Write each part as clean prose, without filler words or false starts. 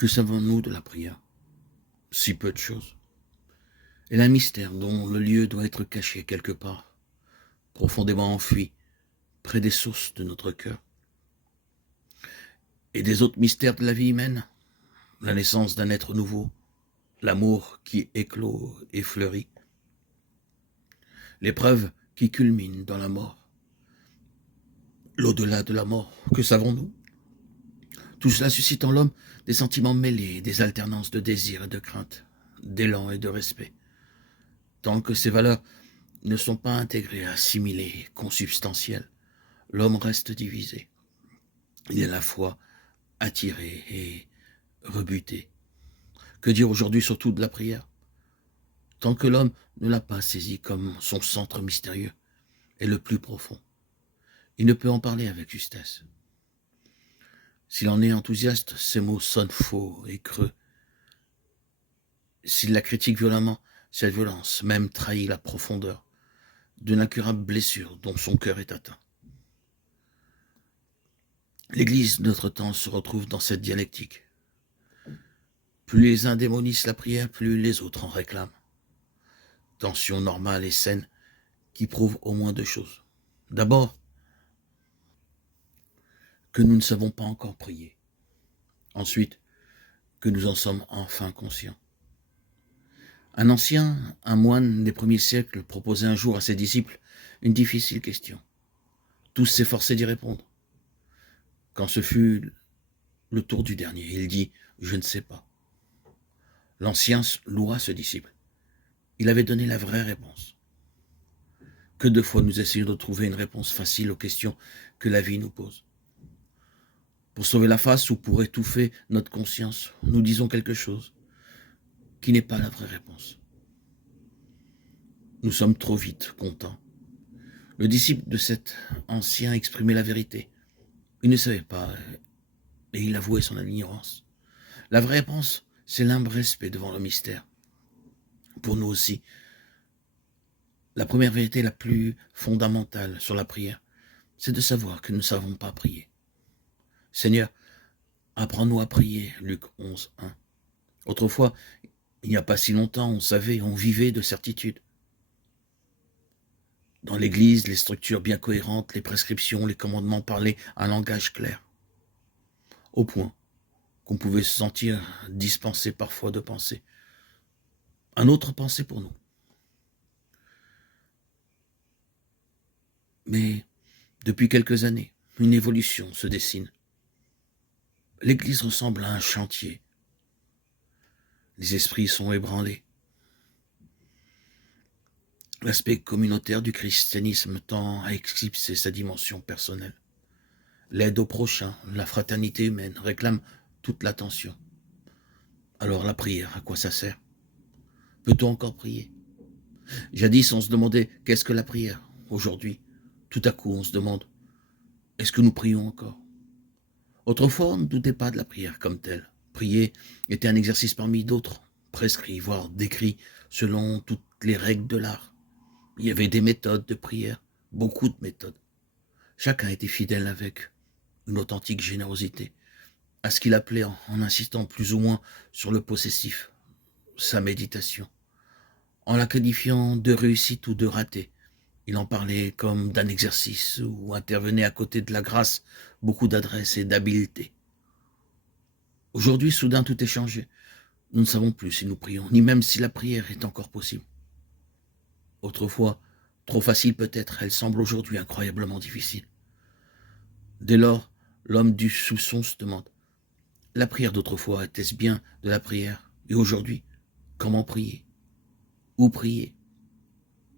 Que savons-nous de la prière? Si peu de choses. Elle est un mystère dont le lieu doit être caché quelque part, profondément enfoui, près des sources de notre cœur. Et des autres mystères de la vie humaine, la naissance d'un être nouveau, l'amour qui éclot et fleurit, l'épreuve qui culmine dans la mort, l'au-delà de la mort, que savons-nous? Tout cela suscite en l'homme des sentiments mêlés, des alternances de désir et de crainte, d'élan et de respect. Tant que ces valeurs ne sont pas intégrées, assimilées, consubstantielles, l'homme reste divisé. Il est à la fois attiré et rebuté. Que dire aujourd'hui surtout de la prière? Tant que l'homme ne l'a pas saisie comme son centre mystérieux et le plus profond, il ne peut en parler avec justesse. S'il en est enthousiaste, ses mots sonnent faux et creux. S'il la critique violemment, cette violence même trahit la profondeur d'une incurable blessure dont son cœur est atteint. L'Église de notre temps se retrouve dans cette dialectique. Plus les uns démonissent la prière, plus les autres en réclament. Tension normale et saine qui prouve au moins deux choses. D'abord, que nous ne savons pas encore prier. Ensuite, que nous en sommes enfin conscients. Un moine des premiers siècles, proposait un jour à ses disciples une difficile question. Tous s'efforçaient d'y répondre. Quand ce fut le tour du dernier, il dit « Je ne sais pas ». L'ancien loua ce disciple. Il avait donné la vraie réponse. Que de fois nous essayons de trouver une réponse facile aux questions que la vie nous pose. Pour sauver la face ou pour étouffer notre conscience, nous disons quelque chose qui n'est pas la vraie réponse. Nous sommes trop vite contents. Le disciple de cet ancien exprimait la vérité. Il ne savait pas, et il avouait son ignorance. La vraie réponse, c'est l'humble respect devant le mystère. Pour nous aussi, la première vérité la plus fondamentale sur la prière, c'est de savoir que nous ne savons pas prier. Seigneur, apprends-nous à prier, Luc 11, 1. Autrefois, il n'y a pas si longtemps, on vivait de certitude. Dans l'Église, les structures bien cohérentes, les prescriptions, les commandements parlaient un langage clair. Au point qu'on pouvait se sentir dispensé parfois de penser. Un autre pensée pour nous. Mais depuis quelques années, une évolution se dessine. L'Église ressemble à un chantier. Les esprits sont ébranlés. L'aspect communautaire du christianisme tend à éclipser sa dimension personnelle. L'aide au prochain, la fraternité humaine réclament toute l'attention. Alors la prière, à quoi ça sert? Peut-on encore prier? Jadis, on se demandait qu'est-ce que la prière? Aujourd'hui, tout à coup, on se demande est-ce que nous prions encore? Autrefois, on ne doutait pas de la prière comme telle. Prier était un exercice parmi d'autres, prescrit, voire décrit selon toutes les règles de l'art. Il y avait des méthodes de prière, beaucoup de méthodes. Chacun était fidèle avec une authentique générosité à ce qu'il appelait, en insistant plus ou moins sur le possessif, sa méditation. En la qualifiant de réussite ou de raté, il en parlait comme d'un exercice où intervenait à côté de la grâce beaucoup d'adresse et d'habileté. Aujourd'hui, soudain, tout est changé. Nous ne savons plus si nous prions, ni même si la prière est encore possible. Autrefois, trop facile peut-être, elle semble aujourd'hui incroyablement difficile. Dès lors, l'homme du soupçon se demande la prière d'autrefois était-ce bien de la prière? Et aujourd'hui, comment prier? Où prier?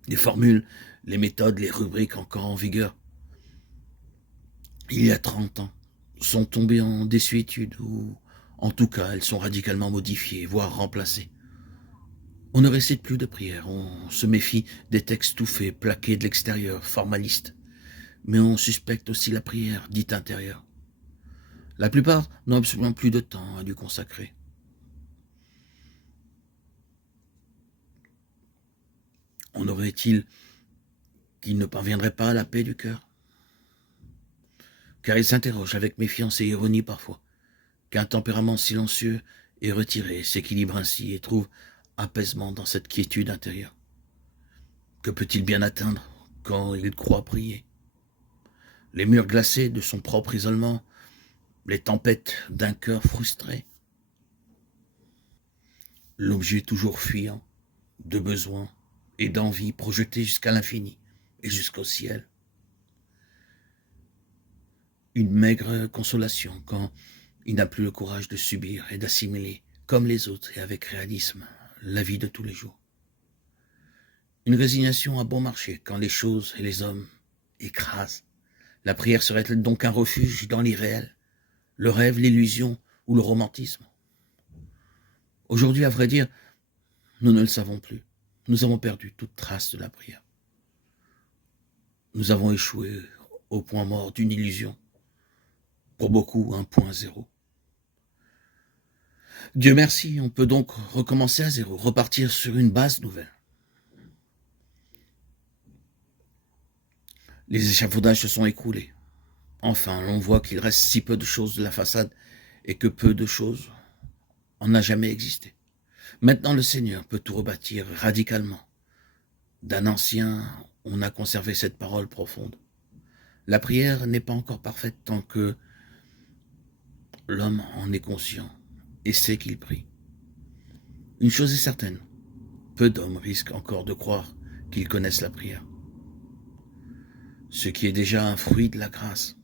Les formules, les méthodes, les rubriques encore en vigueur, il y a 30 ans, sont tombées en désuétude ou, en tout cas, elles sont radicalement modifiées, voire remplacées. On ne récite plus de prière, on se méfie des textes tout faits, plaqués de l'extérieur, formalistes. Mais on suspecte aussi la prière dite intérieure. La plupart n'ont absolument plus de temps à lui consacrer. En aurait-il qui ne parviendrait pas à la paix du cœur? Car il s'interroge avec méfiance et ironie parfois. qu'un tempérament silencieux et retiré s'équilibre ainsi et trouve apaisement dans cette quiétude intérieure. Que peut-il bien atteindre quand il croit prier? Les murs glacés de son propre isolement, les tempêtes d'un cœur frustré, l'objet toujours fuyant, de besoin et d'envie projeté jusqu'à l'infini et jusqu'au ciel. Une maigre consolation quand il n'a plus le courage de subir et d'assimiler, comme les autres et avec réalisme, la vie de tous les jours. Une résignation à bon marché quand les choses et les hommes écrasent. La prière serait-elle donc un refuge dans l'irréel, le rêve, l'illusion ou le romantisme? Aujourd'hui, à vrai dire, nous ne le savons plus. Nous avons perdu toute trace de la prière. Nous avons échoué au point mort d'une illusion. Pour beaucoup, un point zéro. Dieu merci, on peut donc recommencer à zéro, repartir sur une base nouvelle. Les échafaudages se sont écoulés. Enfin, l'on voit qu'il reste si peu de choses de la façade et que peu de choses en a jamais existé. Maintenant, le Seigneur peut tout rebâtir radicalement. D'un ancien, on a conservé cette parole profonde. La prière n'est pas encore parfaite tant que l'homme en est conscient et sait qu'il prie. Une chose est certaine, peu d'hommes risquent encore de croire qu'ils connaissent la prière. Ce qui est déjà un fruit de la grâce.